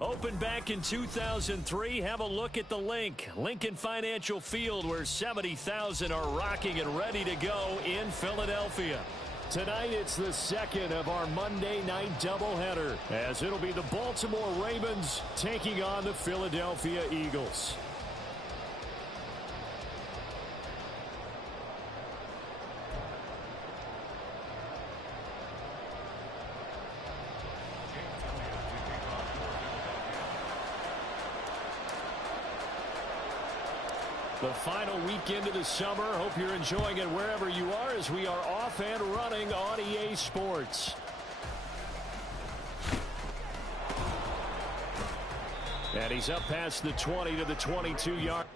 Opened back in 2003, have a look at the link. Lincoln Financial Field, where 70,000 are rocking and ready to go in Philadelphia. Tonight, it's the second of our Monday night doubleheader, as it'll be the Baltimore Ravens taking on the Philadelphia Eagles. The final weekend of the summer. Hope you're enjoying it wherever you are, as we are off and running on EA Sports. And he's up past the 20 to the 22-yard.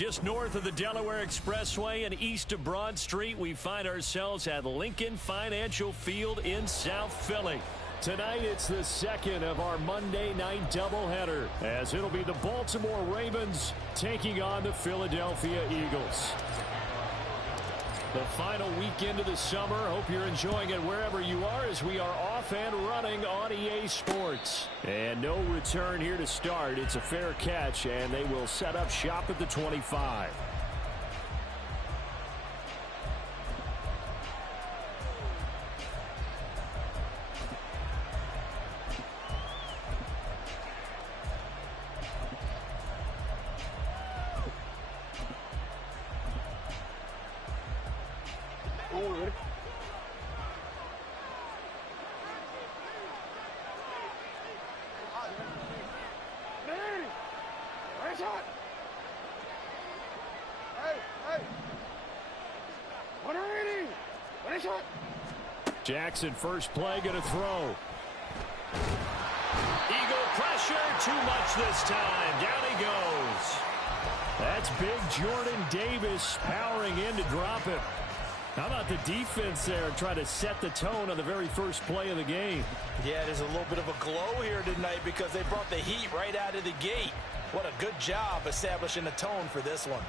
Just north of the Delaware Expressway and east of Broad Street, we find ourselves at Lincoln Financial Field in South Philly. Tonight, it's the second of our Monday night doubleheader, as it'll be the Baltimore Ravens taking on the Philadelphia Eagles. The final weekend of the summer. Hope you're enjoying it wherever you are, as we are off and running on EA Sports. And no return here to start. It's a fair catch, and they will set up shop at the 25. Jackson, first play, going to throw. Eagle pressure, too much this time. Down he goes. That's big Jordan Davis powering in to drop it. How about the defense there trying to set the tone on the very first play of the game? Yeah, there's a little bit of a glow here tonight because they brought the heat right out of the gate. What a good job establishing a tone for this one.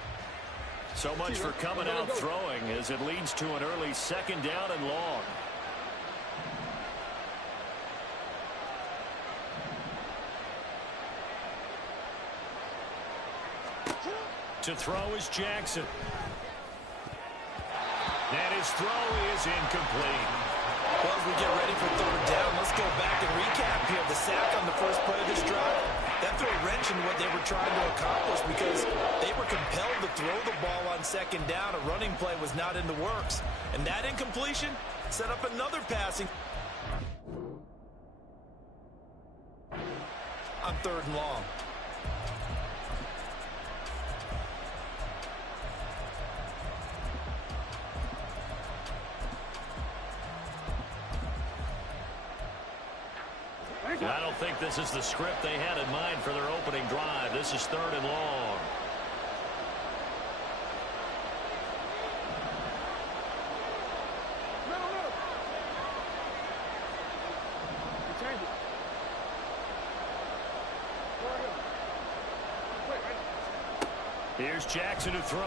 So much for coming out throwing, as it leads to an early second down and long. To throw is Jackson. And his throw is incomplete. Well, as we get ready for third down, let's go back and recap here. The sack on the first play of this drive, that threw a wrench in what they were trying to accomplish because they were compelled to throw the ball on second down. A running play was not in the works. And that incompletion set up another passing on third and long. I don't think this is the script they had in mind for their opening drive. This is third and long. Here's Jackson to throw.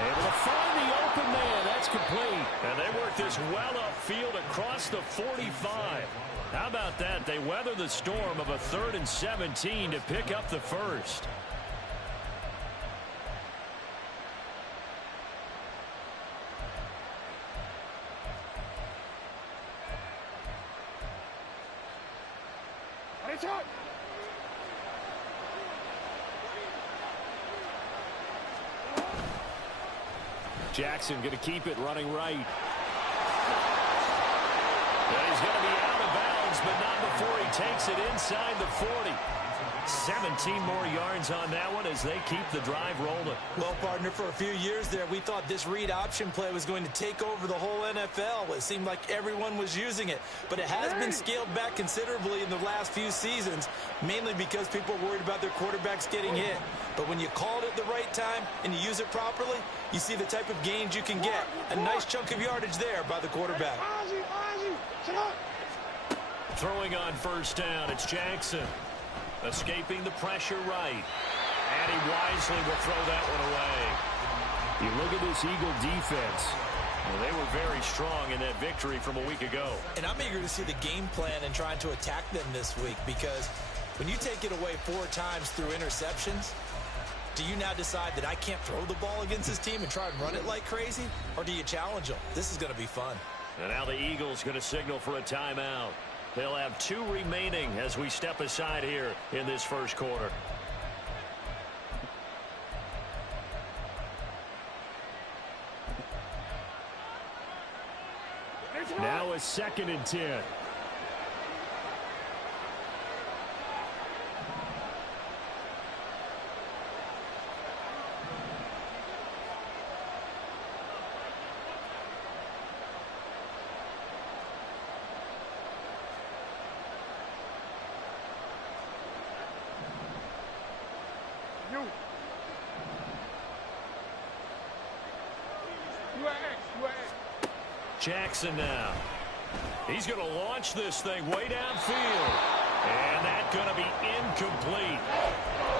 Able to find the open man. That's complete. And they work this well upfield across the 45. How about that? They weather the storm of a 3rd and 17 to pick up the first. Jackson going to keep it running right. And he's going to be out of bounds, but not before he takes it inside the 40. 17 more yards on that one as they keep the drive rolling. Well, partner, for a few years there, we thought this read option play was going to take over the whole NFL. It seemed like everyone was using it, but it has been scaled back considerably in the last few seasons, mainly because people are worried about their quarterbacks getting hit. But when you call it at the right time and you use it properly, you see the type of gains you can get. A nice chunk of yardage there by the quarterback. Throwing on first down, it's Jackson. Escaping the pressure right. And he wisely will throw that one away. You look at this Eagle defense. Well, they were very strong in that victory from a week ago. And I'm eager to see the game plan and trying to attack them this week, because when you take it away 4 times through interceptions, do you now decide that I can't throw the ball against this team and try and run it like crazy? Or do you challenge them? This is going to be fun. And now the Eagles going to signal for a timeout. They'll have 2 remaining as we step aside here in this first quarter. Now a 2nd and 10. Jackson now. He's going to launch this thing way downfield. And that's going to be incomplete.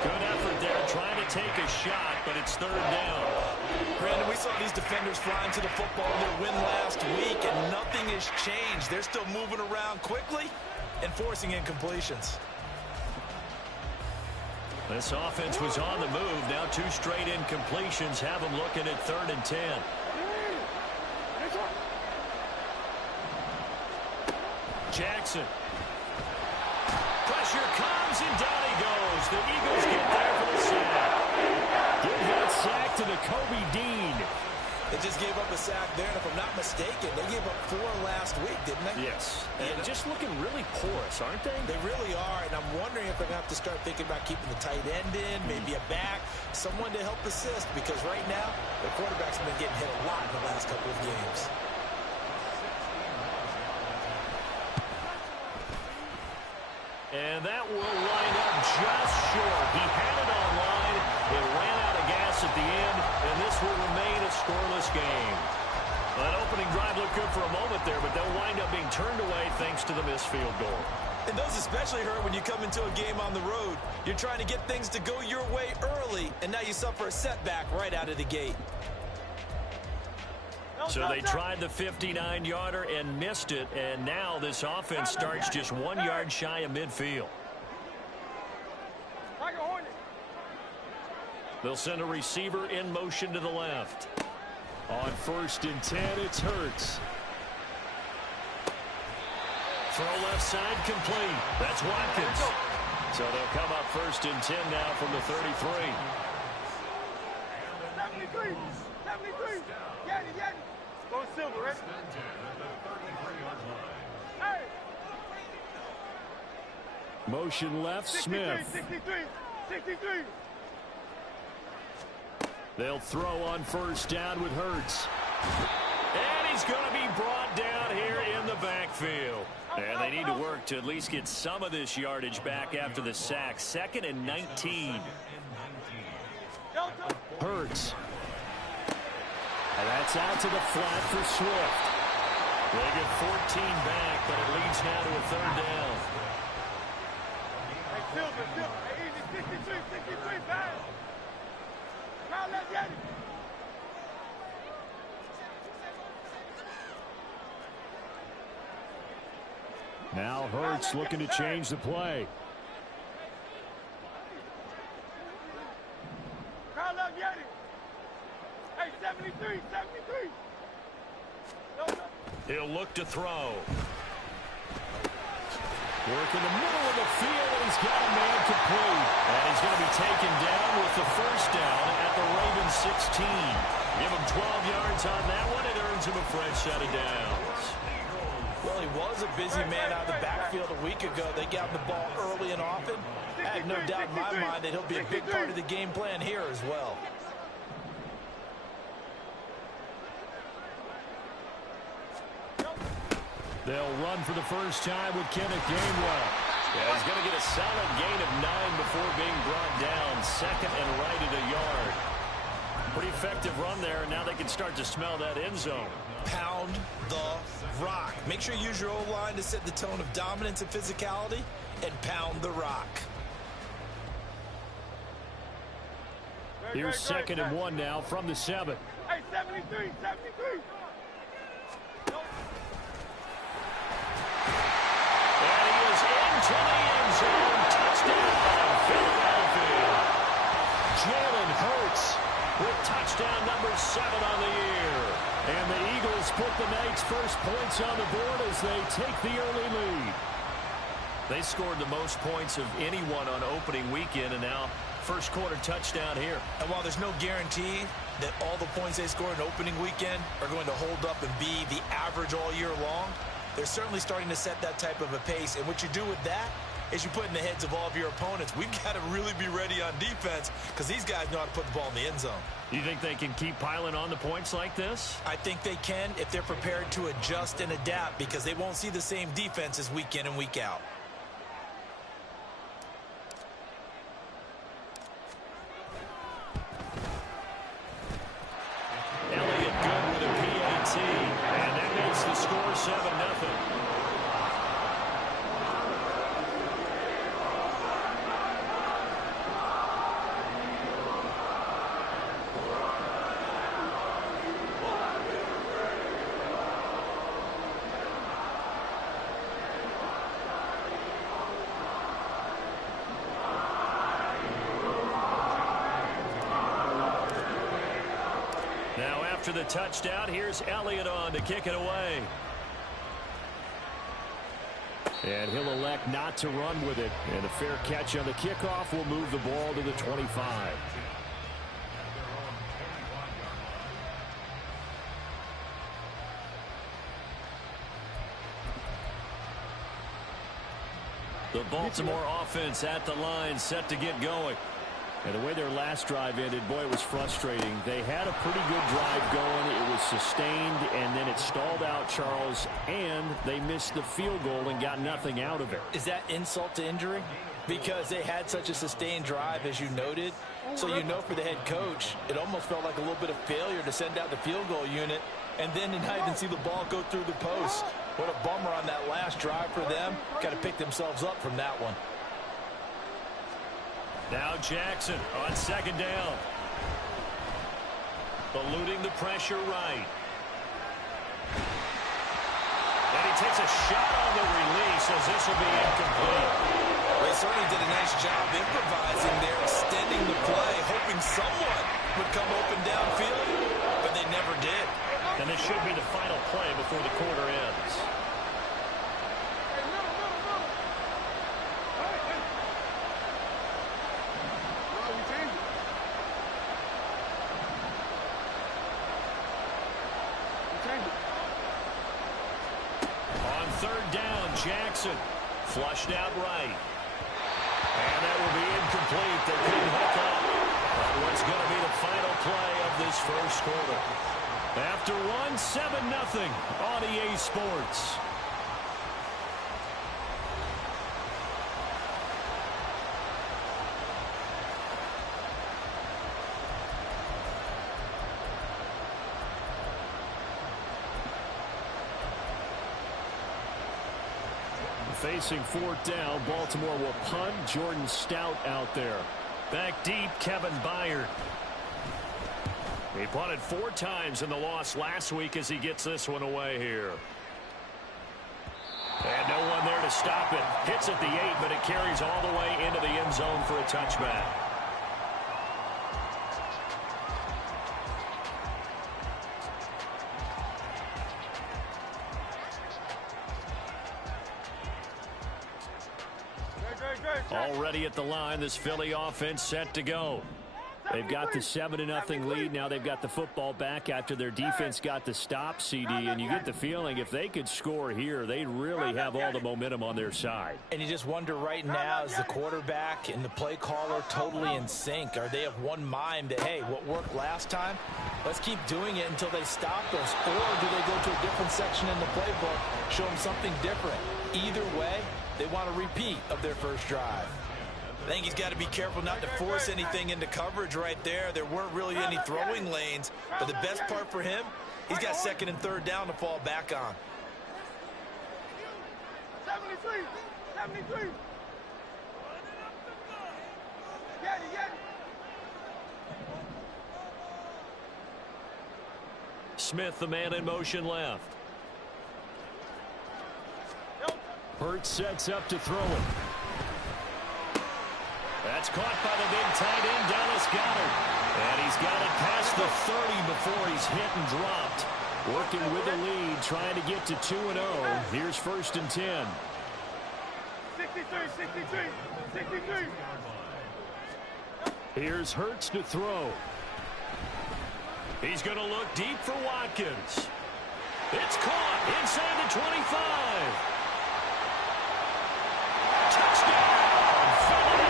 Good effort there trying to take a shot, but it's 3rd down. Brandon, we saw these defenders flying to the football in their win last week, and nothing has changed. They're still moving around quickly and forcing incompletions. This offense was on the move. Now 2 straight incompletions have them looking at 3rd and 10. Jackson. Pressure comes, and down he goes. The Eagles get there for the sack. Give that sack to the Kobe Dean. They just gave up a sack there, and if I'm not mistaken, they gave up 4 last week, didn't they? Yes. And just looking really porous, aren't they? They really are, and I'm wondering if they're going to have to start thinking about keeping the tight end in, maybe a back, someone to help assist, because right now, the quarterback's been getting hit a lot in the last couple of games. And that will line up just short. He had it on line. It ran out of gas at the end, and this will remain a scoreless game. That opening drive looked good for a moment there, but they'll wind up being turned away thanks to the missed field goal. And those especially hurt when you come into a game on the road. You're trying to get things to go your way early, and now you suffer a setback right out of the gate. So they tried the 59-yarder and missed it, and now this offense starts just 1 yard shy of midfield. They'll send a receiver in motion to the left. On 1st and 10, it's Hurts. Throw left side complete. That's Watkins. So they'll come up 1st and 10 now from the 33. 73. 73. Get it. Go Silver, right? Hey. Motion left, 63, Smith. 63. They'll throw on 1st down with Hurts. And he's going to be brought down here in the backfield. And they need to work to at least get some of this yardage back after the sack. 2nd and 19. Hurts. And that's out to the flat for Swift. They get 14 back, but it leads now to a 3rd down. Hey, Silver. Hey, easy. 63, back. Crowd left, get it. Now Hurts looking to change the play. Crowd left, get it. Hey, 73. Go. He'll look to throw. Working the middle of the field, and he's got a man complete. And he's going to be taken down with the first down at the Ravens 16. Give him 12 yards on that one. It earns him a fresh set of downs. Well, he was a busy man out of the backfield a week ago. They got him the ball early and often. I have no doubt in my mind that he'll be a big part of the game plan here as well. They'll run for the first time with Kenneth Gainwell. Yeah, he's going to get a solid gain of 9 before being brought down. Second and right at a yard. Pretty effective run there, and now they can start to smell that end zone. Pound the rock. Make sure you use your O-line to set the tone of dominance and physicality, and pound the rock. Here's second and 1 now from the 7. Hey, 73, 73. And he is into the end zone. Touchdown, Philadelphia. Jalen Hurts with touchdown number 7 on the year. And the Eagles put the night's first points on the board as they take the early lead. They scored the most points of anyone on opening weekend, and now first quarter touchdown here. And while there's no guarantee that all the points they scored in opening weekend are going to hold up and be the average all year long, they're certainly starting to set that type of a pace. And what you do with that is you put in the heads of all of your opponents, we've got to really be ready on defense because these guys know how to put the ball in the end zone. You think they can keep piling on the points like this? I think they can if they're prepared to adjust and adapt, because they won't see the same defenses week in and week out. Elliott good with a PAT, and that makes the score 7-0. Now after the touchdown, here's Elliott on to kick it away. And he'll elect not to run with it. And a fair catch on the kickoff will move the ball to the 25. The Baltimore offense at the line, set to get going. And the way their last drive ended, boy, it was frustrating. They had a pretty good drive going. It was sustained, and then it stalled out, Charles, and they missed the field goal and got nothing out of it. Is that insult to injury? Because they had such a sustained drive, as you noted. So you know, for the head coach, it almost felt like a little bit of failure to send out the field goal unit and then to not even see the ball go through the post. What a bummer on that last drive for them. Got to pick themselves up from that one. Now Jackson on second down. Eluding the pressure right. And he takes a shot on the release as this will be incomplete. They certainly did a nice job improvising there, extending the play, hoping someone would come open downfield, but they never did. And this should be the final play before the quarter ends. Third down, Jackson. Flushed out right. And that will be incomplete. They couldn't hook up. But what's going to be the final play of this first quarter? After one, 7-0 on EA Sports. Facing fourth down, Baltimore will punt. Jordan Stout out there. Back deep, Kevin Byard. He punted 4 times in the loss last week as he gets this one away here. And no one there to stop it. Hits at the 8, but it carries all the way into the end zone for a touchback. Already at the line, this Philly offense set to go. They've got the 7-0 lead. Now they've got the football back after their defense got the stop, CD. And you get the feeling if they could score here, they really have all the momentum on their side. And you just wonder right now, is the quarterback and the play caller totally in sync? Are they of one mind that, hey, what worked last time, let's keep doing it until they stop us? Or do they go to a different section in the playbook, show them something different? Either way, they want a repeat of their first drive. I think he's got to be careful not to force anything into coverage right there. There weren't really any throwing lanes, but the best part for him, he's got 2nd and 3rd down to fall back on. 73, 73. Get it, get it. Smith, the man in motion left. Hurts sets up to throw it. That's caught by the big tight end, Dallas Goedert. And he's got it past the 30 before he's hit and dropped. Working with the lead, trying to get to 2-0. Here's 1st and 10. 63, 63, 63. Here's Hurts to throw. He's going to look deep for Watkins. It's caught inside the 25. Touchdown, Philadelphia.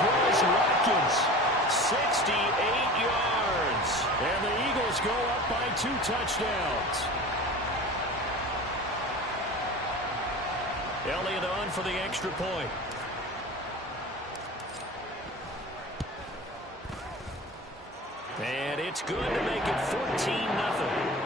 Chris Watkins, 68 yards. And the Eagles go up by 2 touchdowns. Elliott on for the extra point. And it's good to make it 14-0.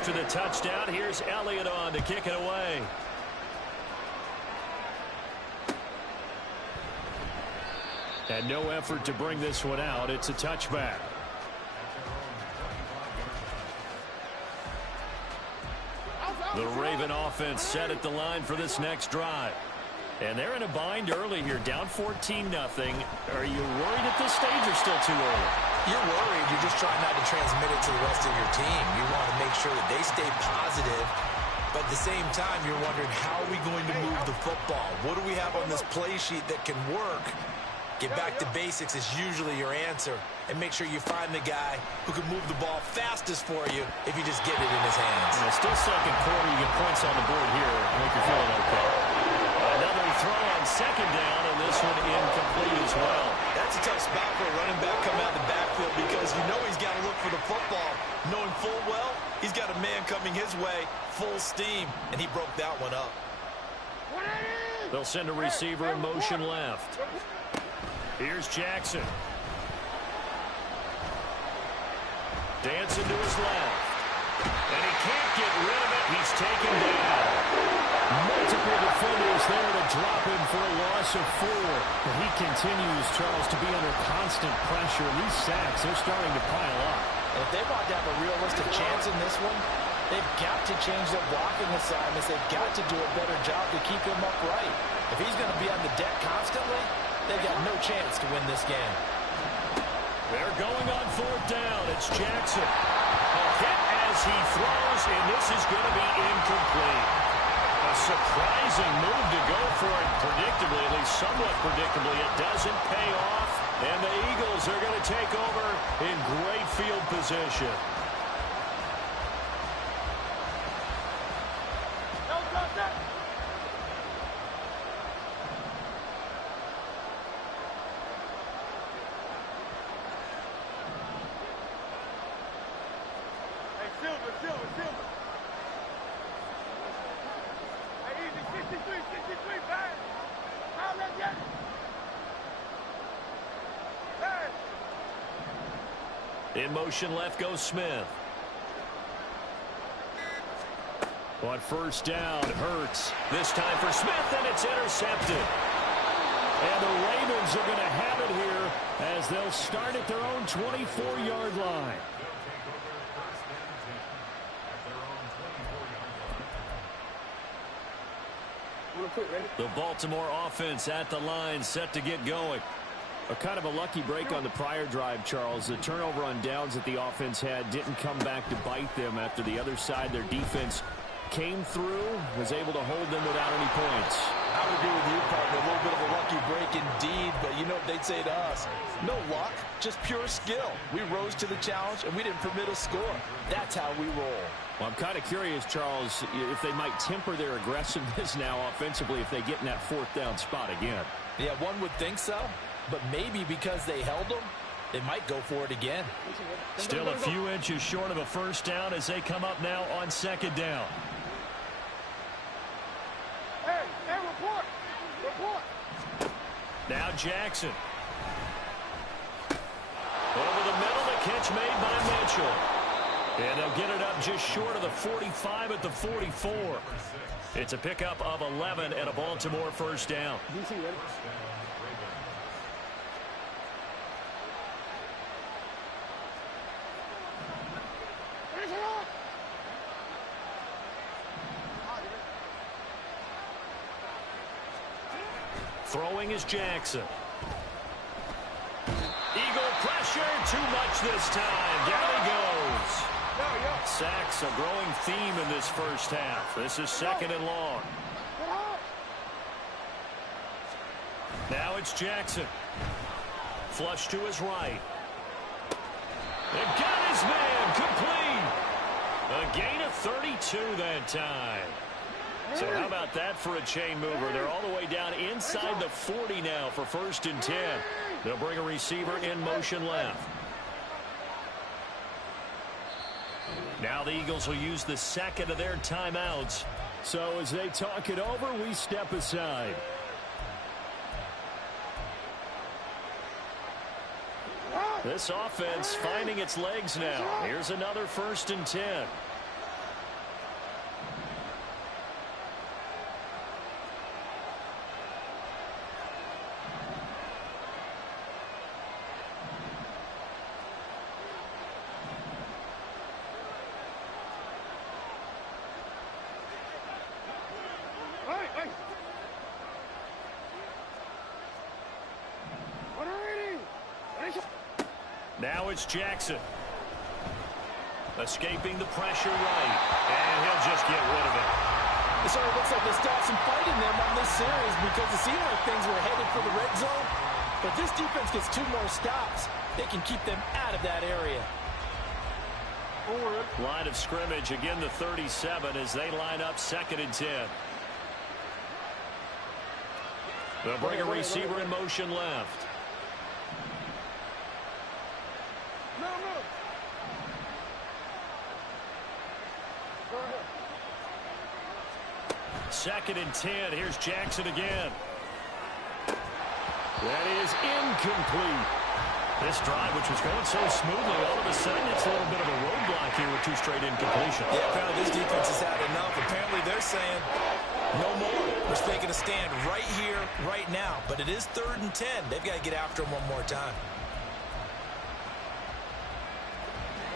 After the touchdown, here's Elliott on to kick it away. And no effort to bring this one out. It's a touchback. The Raven offense set at the line for this next drive. And they're in a bind early here, down 14-0. Are you worried at this stage or still too early? You're worried. You're just trying not to transmit it to the rest of your team. You want to make sure that they stay positive. But at the same time, you're wondering, how are we going to move the football? What do we have on this play sheet that can work? Get back to basics is usually your answer. And make sure you find the guy who can move the ball fastest for you if you just get it in his hands. And still 2nd quarter, you get points on the board here. I think you're feeling okay. Another throw on 2nd down, and this one incomplete as well. That's a tough spot for a running back coming out of the backfield because you know he's got to look for the football, knowing full well he's got a man coming his way, full steam, and he broke that one up. They'll send a receiver in motion left. Here's Jackson. Dancing to his left. And he can't get rid of it. He's taken down. Multiple defenders there to drop him for a loss of 4. But he continues, Charles, to be under constant pressure. These sacks, they're starting to pile up. And if they want to have a realistic chance in this one, they've got to change their blocking assignments. They've got to do a better job to keep him upright. If he's going to be on the deck constantly, they've got no chance to win this game. They're going on 4th down. It's Jackson. A hit as he throws, and this is going to be incomplete. A surprising move to go for it predictably, at least somewhat predictably. It doesn't pay off, and the Eagles are going to take over in great field position. In motion left goes Smith. On 1st down, Hurts. This time for Smith, and it's intercepted. And the Ravens are going to have it here as they'll start at their own 24-yard line. The Baltimore offense at the line, set to get going. A kind of a lucky break on the prior drive, Charles. The turnover on downs that the offense had didn't come back to bite them after the other side. Their defense came through, was able to hold them without any points. I would agree with you, partner. A little bit of a lucky break indeed, but you know what they'd say to us? No luck, just pure skill. We rose to the challenge, and we didn't permit a score. That's how we roll. Well, I'm kind of curious, Charles, if they might temper their aggressiveness now offensively if they get in that fourth down spot again. Yeah, one would think so, but maybe because they held them, they might go for it again. Still a few inches short of a first down as they come up now on second down. Hey, report. Now Jackson. Over the middle, the catch made by Mitchell. And they'll get it up just short of the 45 at the 44. It's a pickup of 11 and a Baltimore first down. Throwing is Jackson. Eagle pressure, too much this time. Down he goes. Sacks, a growing theme in this first half. This is second and long. Now it's Jackson. Flush to his right. And got his man complete. A gain of 32 that time. So how about that for a chain mover? They're all the way down inside the 40 now for first and 10. They'll bring a receiver in motion left. Now the Eagles will use the second of their timeouts. So as they talk it over, we step aside. This offense finding its legs now. Here's another first and 10. Now it's Jackson. Escaping the pressure right. And he'll just get rid of it. It sort of looks like they stopped some fighting them on this series because it seemed like things were headed for the red zone. But this defense gets 2 more stops. They can keep them out of that area. Line of scrimmage, again the 37 as they line up second and 10. They'll bring a receiver in motion left. Second and 10. Here's Jackson again. That is incomplete. This drive, which was going so smoothly, all of a sudden it's a little bit of a roadblock here with 2 straight incompletions. Yeah, apparently this defense has had enough. Apparently they're saying no more. We're taking a stand right here, right now. But it is 3rd and 10. They've got to get after him one more time.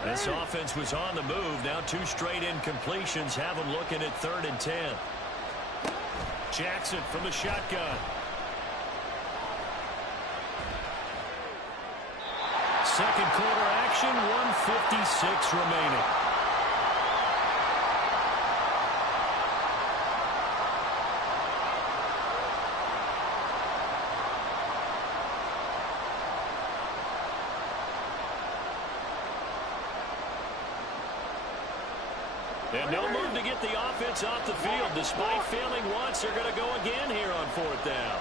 This offense was on the move. Now 2 straight incompletions have them looking at 3rd and 10. Jackson from the shotgun. Second quarter action, 1:56 remaining. And no move to get the offense off the field. Despite failing once, they're going to go again here on 4th down.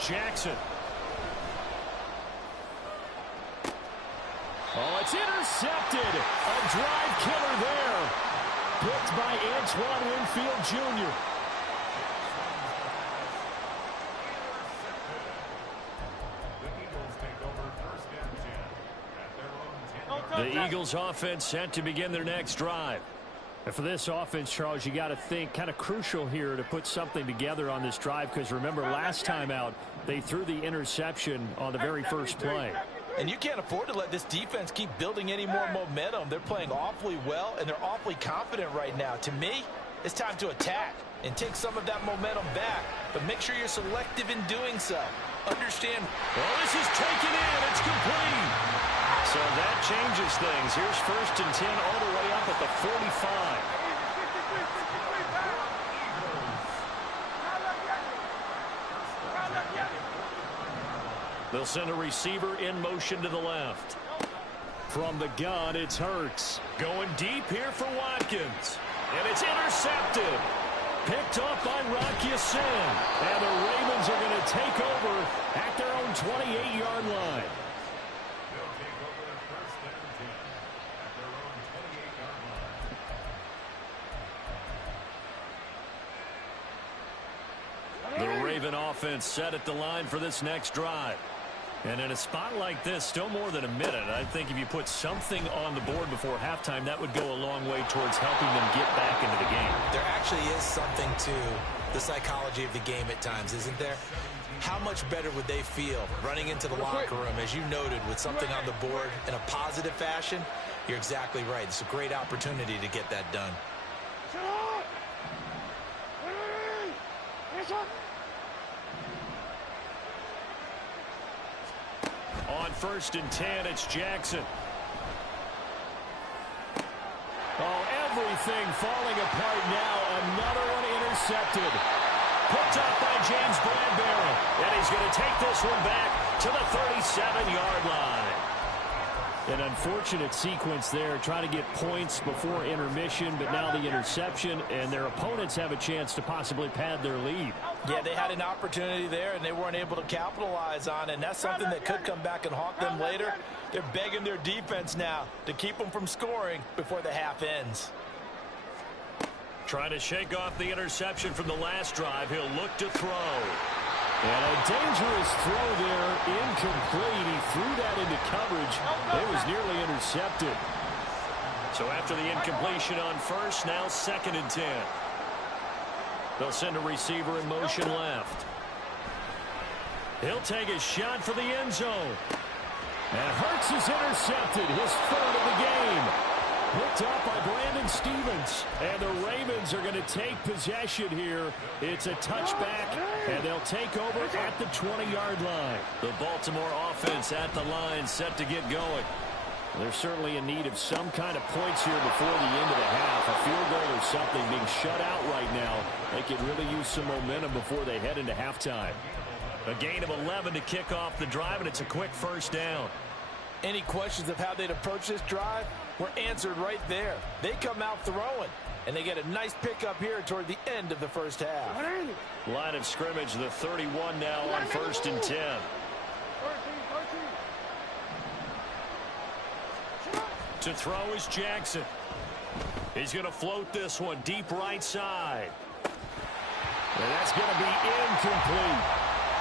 Jackson. Oh, it's intercepted. A drive killer there. Picked by Antoine Winfield Jr. The Eagles offense set to begin their next drive. And for this offense, Charles, you got to think kind of crucial here to put something together on this drive, because remember last time out they threw the interception on the very first play. And you can't afford to let this defense keep building any more momentum. They're playing awfully well, and they're awfully confident right now. To me, it's time to attack and take some of that momentum back, but make sure you're selective in doing so. Understand. Well, this is taken in. It's complete. So that changes things. Here's 1st and 10 all the way up at the 45. They'll send a receiver in motion to the left. From the gun, it's Hurts. Going deep here for Watkins. And it's intercepted. Picked off by Rock Ya-Sin. And the Ravens are going to take over at their own 28-yard line. The Raven offense set at the line for this next drive. And in a spot like this, still more than a minute, I think if you put something on the board before halftime, that would go a long way towards helping them get back into the game. There actually is something to the psychology of the game at times, isn't there? How much better would they feel running into the locker room, as you noted, with something on the board in a positive fashion? You're exactly right. It's a great opportunity to get that done. On 1st and 10, it's Jackson. Oh, everything falling apart now. Another one intercepted. Picked up by James Bradbury. And he's going to take this one back to the 37-yard line. An unfortunate sequence there, trying to get points before intermission, but now the interception, and their opponents have a chance to possibly pad their lead. Yeah, they had an opportunity there, and they weren't able to capitalize on it, and that's something that could come back and haunt them later. They're begging their defense now to keep them from scoring before the half ends. Trying to shake off the interception from the last drive. He'll look to throw. And a dangerous throw there, incomplete. He threw that into coverage. It was nearly intercepted. So after the incompletion on 1st, now 2nd and 10. They'll send a receiver in motion left. He'll take a shot for the end zone. And Hurts is intercepted, his 3rd of the game. Picked up by Brandon Stevens. And the Ravens are going to take possession here. It's a touchback, and they'll take over at the 20-yard line. The Baltimore offense at the line, set to get going. They're certainly in need of some kind of points here before the end of the half. A field goal or something, being shut out right now. They could really use some momentum before they head into halftime. A gain of 11 to kick off the drive, and it's a quick 1st down. Any questions of how they'd approach this drive were answered right there. They come out throwing, and they get a nice pickup here toward the end of the first half. Line of scrimmage, the 31 now on 1st and 10. To throw is Jackson. He's going to float this one deep right side. And that's going to be incomplete.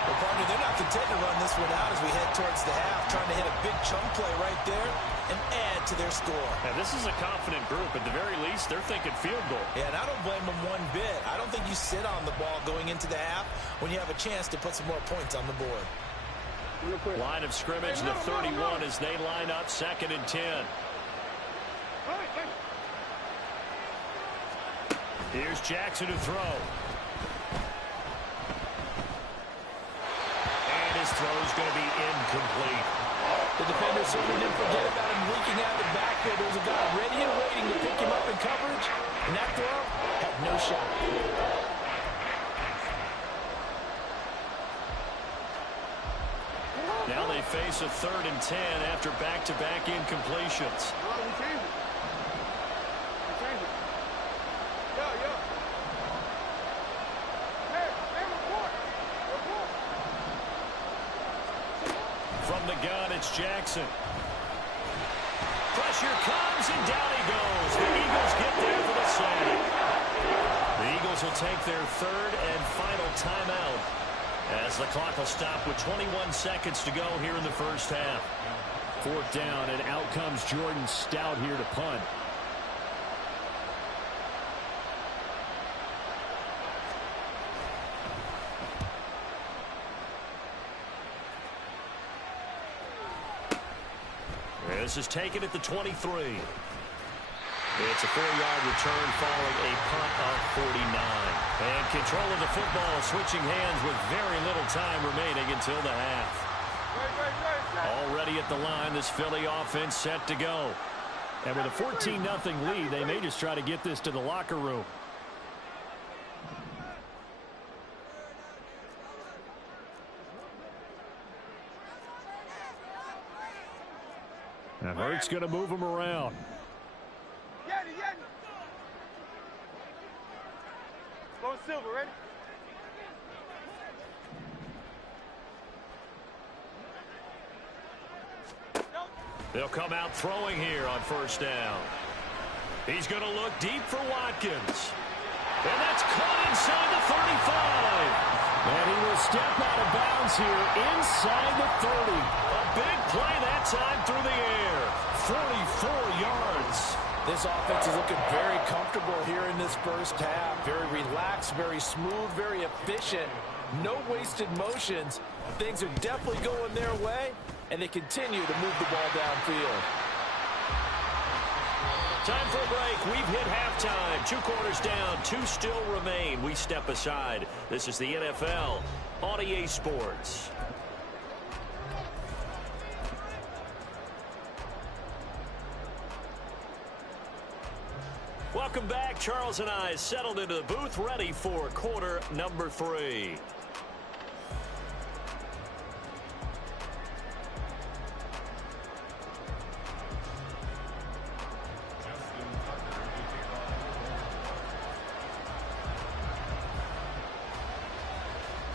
Well, partner, they're not content to run this one out as we head towards the half, trying to hit a big chunk play right there and add to their score. Now, this is a confident group. At the very least, they're thinking field goal. Yeah, and I don't blame them one bit. I don't think you sit on the ball going into the half when you have a chance to put some more points on the board. Line of scrimmage, the 31 as they line up 2nd and 10. Here's Jackson to throw. And his throw is going to be incomplete. The defender certainly didn't forget about him leaking out of the backfield. There was a guy ready and waiting to pick him up in coverage, and that throw had no shot. Now they face a 3rd and 10 after back-to-back incompletions. From the gun, it's Jackson. Pressure comes, and down he goes. The Eagles get there for the sack. The Eagles will take their 3rd and final timeout as the clock will stop with 21 seconds to go here in the first half. 4th down, and out comes Jordan Stout here to punt. This is taken at the 23. It's a 4-yard return following a punt of 49. And control of the football switching hands with very little time remaining until the half. Already at the line, this Philly offense set to go. And with a 14-0 lead, they may just try to get this to the locker room. And Hurts going to move him around. Go Silver, ready? They'll come out throwing here on 1st down. He's going to look deep for Watkins. And that's caught inside the 35. And he will step out of bounds here inside the 30. A big play that time through the air. 44 yards. This offense is looking very comfortable here in this first half. Very relaxed, very smooth, very efficient. No wasted motions. Things are definitely going their way, and they continue to move the ball downfield. Time for a break. We've hit halftime. 2 quarters down, 2 still remain. We step aside. This is the NFL on EA Sports. Welcome back. Charles and I settled into the booth, ready for quarter number 3.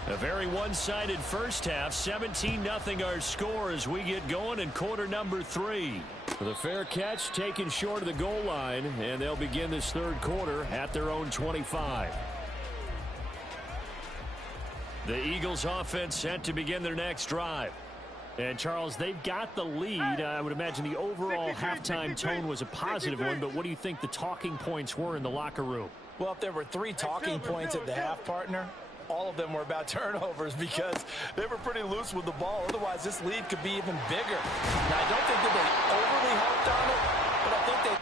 A very one-sided first half. 17-0 our score as we get going in quarter number 3. The fair catch taken short of the goal line, and they'll begin this 3rd quarter at their own 25. The Eagles offense set to begin their next drive. And Charles, they've got the lead. I would imagine the overall halftime tone was a positive one, but what do you think the talking points were in the locker room? Well, if there were 3 talking points at the half, partner, all of them were about turnovers because they were pretty loose with the ball. Otherwise, this lead could be even bigger. Now, I don't think that they overly helped on it, but I think they